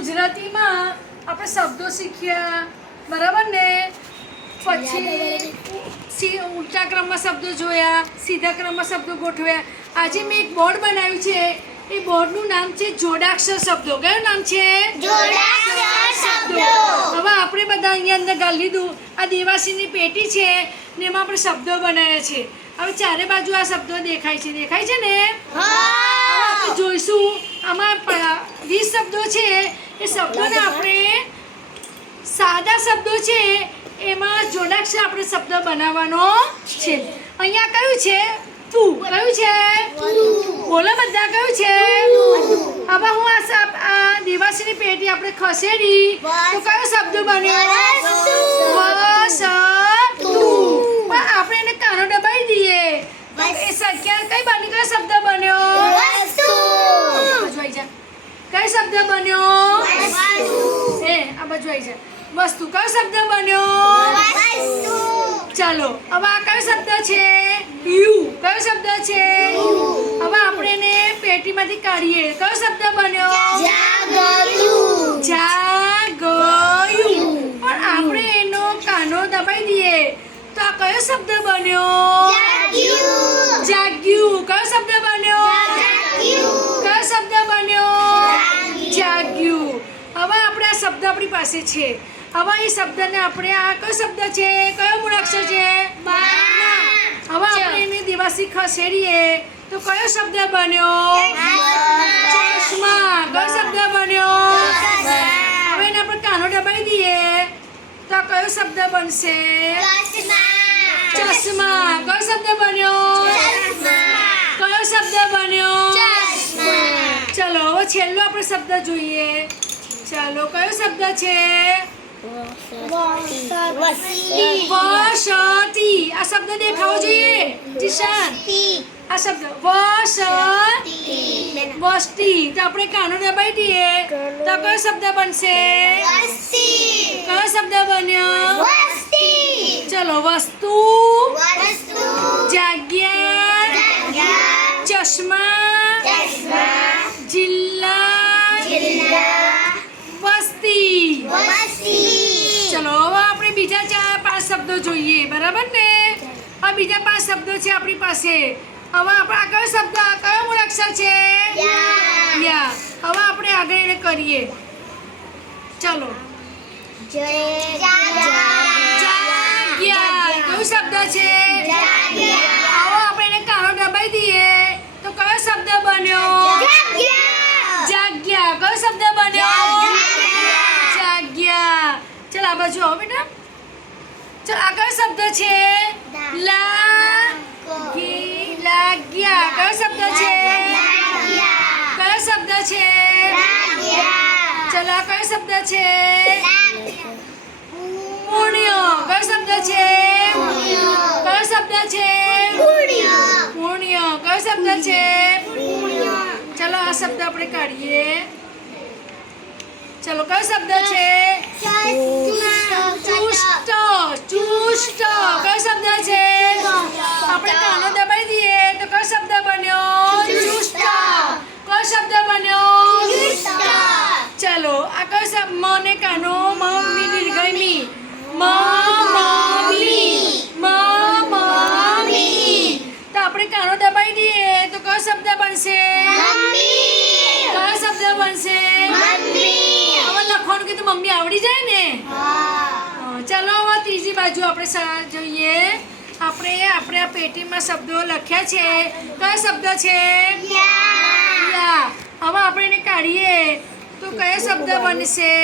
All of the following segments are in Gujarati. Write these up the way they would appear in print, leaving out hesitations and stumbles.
ગુજરાતીમાં આપણે શબ્દો શીખ્યા, બરાબર ને? પછી ઉલટા ક્રમમાં શબ્દો જોયા, સીધા ક્રમમાં શબ્દો ગોઠવ્યા. આજે મેં એક બોર્ડ બનાવ્યું છે. એ બોર્ડનું નામ છે જોડાક્ષર શબ્દો. કયું નામ છે? જોડાક્ષર શબ્દો. હવે આપણે બધા અહીંયા અંદર ગાળી લીધું. આ દેવાસીની પેટી છે ને એમાં આપણે શબ્દો બનાવ્યા છે. હવે ચારે બાજુ આ શબ્દો દેખાય છે ને? આપણે જોઈશું. આમાં 20 શબ્દો છે. એ શબ્દોને આપણે સાદા શબ્દો છે એમાં જોડાક્ષર આપણે શબ્દ બનાવવાનો છે. અહીંયા કયું છે? તું. કયું છે? બોલો બધા, કયું છે? હવે હું આ દિવાસીની પેટી આપણે ખસેડી તો કયો શબ્દ બન્યો? વસ્તુ. પણ આપણે એને કાનો દબાઈ દઈએ એ સંખ્યા કઈ બની? કયો શબ્દ બન્યો? કયો શબ્દ બન્યો? આ બાજુ આવી જા. વસ્તુ. કયો શબ્દ બન્યો? ચાલો હવે આ કયો શબ્દ છે? યુ. કયો શબ્દ છે? હવે આપણે એને પેટીમાંથી કાઢીએ. કયો શબ્દ બન્યો? જાગયું. પણ આપણે એનો કાનો દબાઈ દઈએ તો આ કયો શબ્દ બન્યો? જાગ્યું. કયો શબ્દ બન્યો? કયો શબ્દ બન્યો? જાગ્યું. હવે આપણે આ શબ્દ આપણી પાસે છે. હવે એ શબ્દને આપણે આ કયો શબ્દ છે? કયો મૂળાક્ષર છે? હવે આપણે એને દિવાસી ખસેડીએ તો કયો શબ્દ બન્યો? ચશ્મા. કયો શબ્દ બન્યો? હવે એને આપણે કાનો દબાઈ દઈએ તો આ કયો શબ્દ બનશે? ચશ્મા. કયો શબ્દ બન્યો? કયો શબ્દ બન્યો? ચલો હવે છેલ્લો આપણે શબ્દ જોઈએ. ચાલો કયો શબ્દ છે? વસતી. આ શબ્દ દેખાવો જોઈએ જીશાન. આ શબ્દ વસ્તી. તો આપણે કાનો દબાઈ દઈએ તો કયો શબ્દ બનશે? કયો શબ્દ બન્યો? ચલો વસ્તુ, જગ્યા, ચશ્મા, જિલ્લા, વસ્તી. ચલો હવે આપણે બીજા 4-5 શબ્દો જોઈએ, બરાબર ને? આ બીજા 5 શબ્દો છે આપણી પાસે. હવે આપણે આ કયો શબ્દ, કયો મૂળાક્ષર છે? યા. હવે આપણે આગળ એને કરીએ. ચલો જાગ્યા. કયો શબ્દ છે? હવે આપણે એને કાનો દબાઈ દઈએ તો કયો શબ્દ બન્યો? જાગ્યા. કયો શબ્દ બન્યો? જાગ્યા. ચલ આ બાજુ આવો બેટા. ચલ આ કયો શબ્દ છે? લાગ્યા. કયો શબ્દ છે? કયો શબ્દ છે? ચલો આ કયો શબ્દ છે? પુણ્ય. કયો શબ્દ છે? કયો શબ્દ છે? પુણ્ય. કયો શબ્દ છે? ચલો આ શબ્દ આપણે કાઢીએ. ચલો કયો શબ્દ છે? ચુષ્ટ. કયો શબ્દ છે? આપણે કાનો દબાઈ દઈએ તો કયો શબ્દ બન્યો? ચુષ્ટ. કયો શબ્દ બન્યો? ચલો આ કયો શબ્દ? મને કાનો મમ્મી દીર્ઘમી. મમ્મી. તો આપણે કાનો દબાઈ દઈએ તો કયો શબ્દ બનશે? કયો શબ્દ બનશે? હવે લખવાનું કે તો મમ્મી આવડી જાય ને? ચાલો હવે ત્રીજી બાજુ આપણે જોઈએ. આપણે આ પેટીમાં શબ્દો લખ્યા છે. કયો શબ્દ છે? યા. હવે આપણે એને કાઢીએ તો કયો શબ્દ બનશે?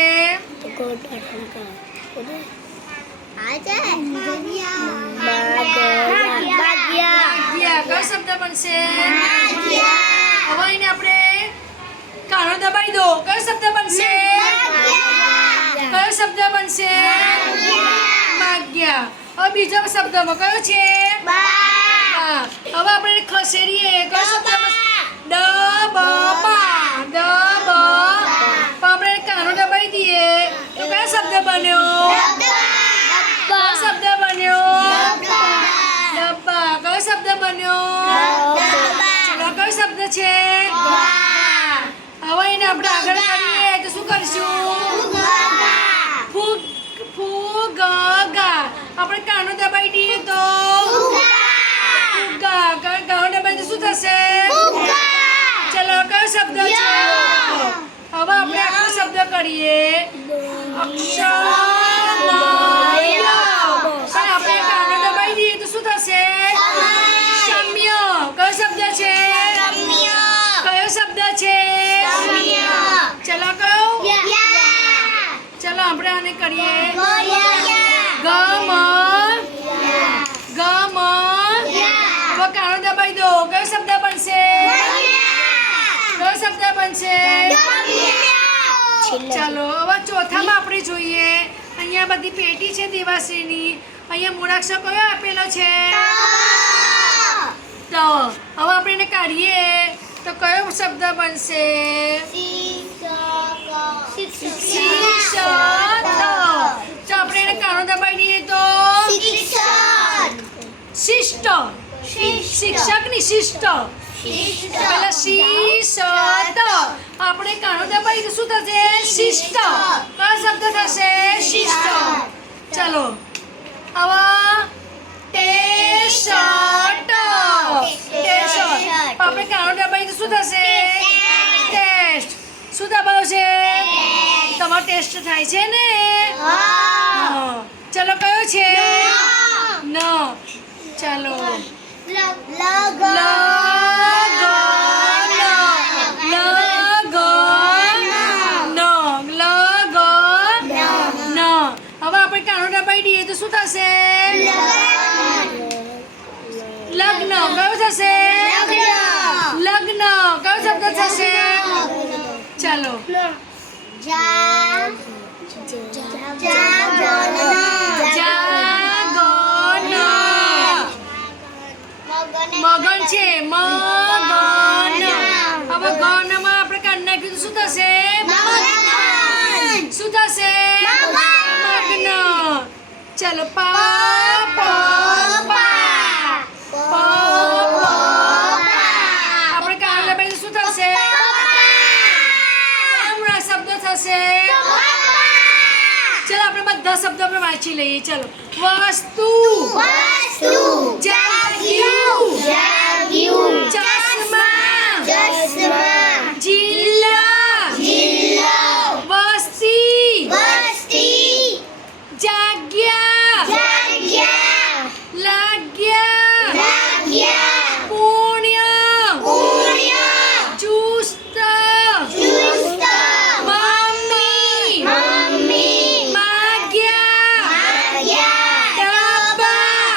કયો શબ્દ બનશે? હવે એને આપણે કાનો દબાઈ દો. કયો શબ્દ બનશે? કયો શબ્દ બનશે? માગ્યા. હવે બીજો શબ્દમાં કયો છે? હવે આપણે ખસેડીએ. કયો શબ્દ? આપણે કાનો દબાઈ દઈએ તો કયો શબ્દ બન્યો? કયો શબ્દ બન્યો? ડબ્બા. કયો શબ્દ બન્યો? ચલો કયો શબ્દ છે? હવે એને આપણે આગળ કરીએ તો શું કરીશું? આપણે કાનો દબાઈ દઈએ તો ફુગ્ગા. કાનો દબાઈ તો શું થશે? ચલો કયો શબ્દ છે? હવે આપણે આખો શબ્દ કરીએ. અક્ષરમય. પણ આપણે કાનો દબાઈ દઈએ તો શું થશે? ક્ષમ્ય. કયો શબ્દ છે? કયો શબ્દ છે? ચલો કયો? ચલો આપણે આને કરીએ. ગમ. ગમ. હવે કાનો દબાઈ દો. કયો શબ્દ બનશે? કયો શબ્દ બનશે? ચાલો હવે ચોથામાં આપણે જોઈએ. અહીંયા બધી પેટી છે દેવાશ્રીની. અહીંયા મૂળાક્ષર કયો આપેલો છે? તો હવે આપણે એને કાઢીએ તો કયો શબ્દ બનશે? શિક્ષક. તો આપણે એને કાનો દબાઈ દઈએ તો શિષ્ટ. શિક્ષક ની શિષ્ટ. પેલા શિષ્ટ. આપણે કાનો દબાઈ તો શું થશે? શિષ્ટ. કયો શબ્દ થશે? શિષ્ટ. ચલો હવે ટેશર્ટ. ટેશર્ટ. આપણે કાનો દબાઈ તો શું થશે? ટેસ્ટ. શું દબાવશે? તમારો ટેસ્ટ થાય છે ને? હા. ચલો કયો છે? ન. ચાલો હવે આપણે કાનો દબાઈ દઈએ તો શું થશે? લગ્ન. કયો થશે? લગ્ન. કયો શબ્દ થશે? ચાલો મગન છે. મગન. હવે ગનમાં આપણે કાઢી નાખ્યું તો શું થશે? શું થશે? મગ્ન. ચલો આપણે કાનો દબાઈ તો શું થશે? હમણાં શબ્દ થશે. ચલો આપણે બધા શબ્દો આપણે વાંચી લઈએ. ચલો વસ્તુ. જાગ્યું. ચશ્મા. જિલ્લા. વસ્તી. જાગ્યા. લાગ્યા. પુણ્ય. ચુસ્ત. મમ્મી. માગ્યા. ડબ્બા.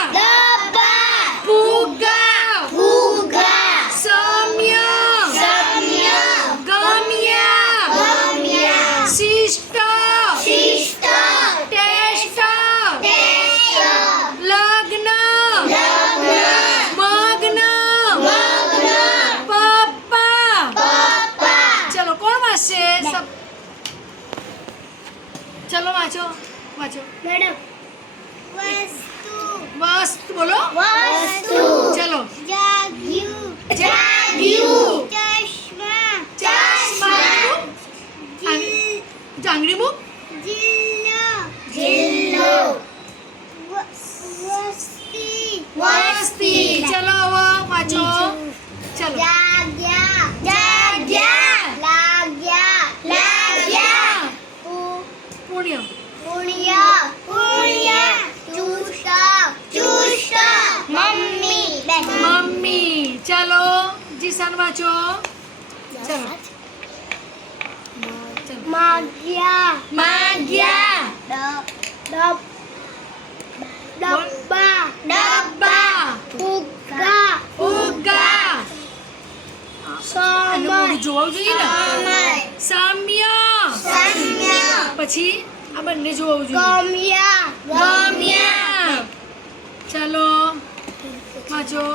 ફુગ્ગા. સૌમ્ય. ગમ્યા. શિષ્ટ. ટેસ્ટ. લગ્ન. મગ્ન. પપ્પા. ચલો કોણ વાંચશે? ચલો વાંચો. વસ્તુ બોલો. ચલો જાગ્યું. ચશ્મા. જાંગડી મુક. વસ્તી. ચલો હવે વાંચો. ચલો પુણ્ય. મમ્મી. ચલો જીસાન વાંચો. ચલો માગ્યા. ડબ્બા. ફુગ્ગા. આનું મોઢું જોવું જોઈએ ને. સામ્ય. પછી આ બંને જોવું જોઈએ. ગમ્યા. ચાલો વાંચો.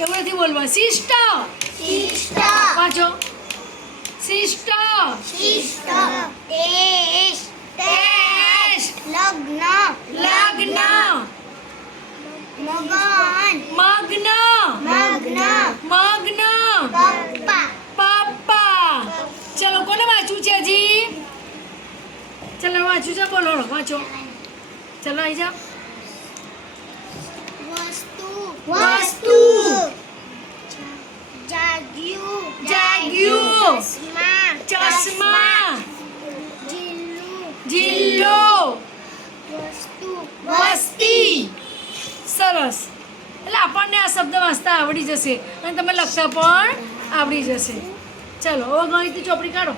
એવું નથી બોલવા. શિષ્ટ. વાંચો. શિષ્ટ. ટેસ્ટ. લગ્ન. મગ્ન. પપ્પા. ચલો કોને વાંચવું છે હજી? ચાલો વાંચું છે, બોલો વાંચો. ચાલો આવી જાઓ. વસ્તુ જાગ્યું ચશ્મા જિલ્લું જિલ્લો વસ્તી. સરસ. એટલે આપણને આ શબ્દ વાંચતા આવડી જશે અને તમે લખતા પણ આવડી જશે. ચલો હવે ગણિતની ચોપડી કાઢો.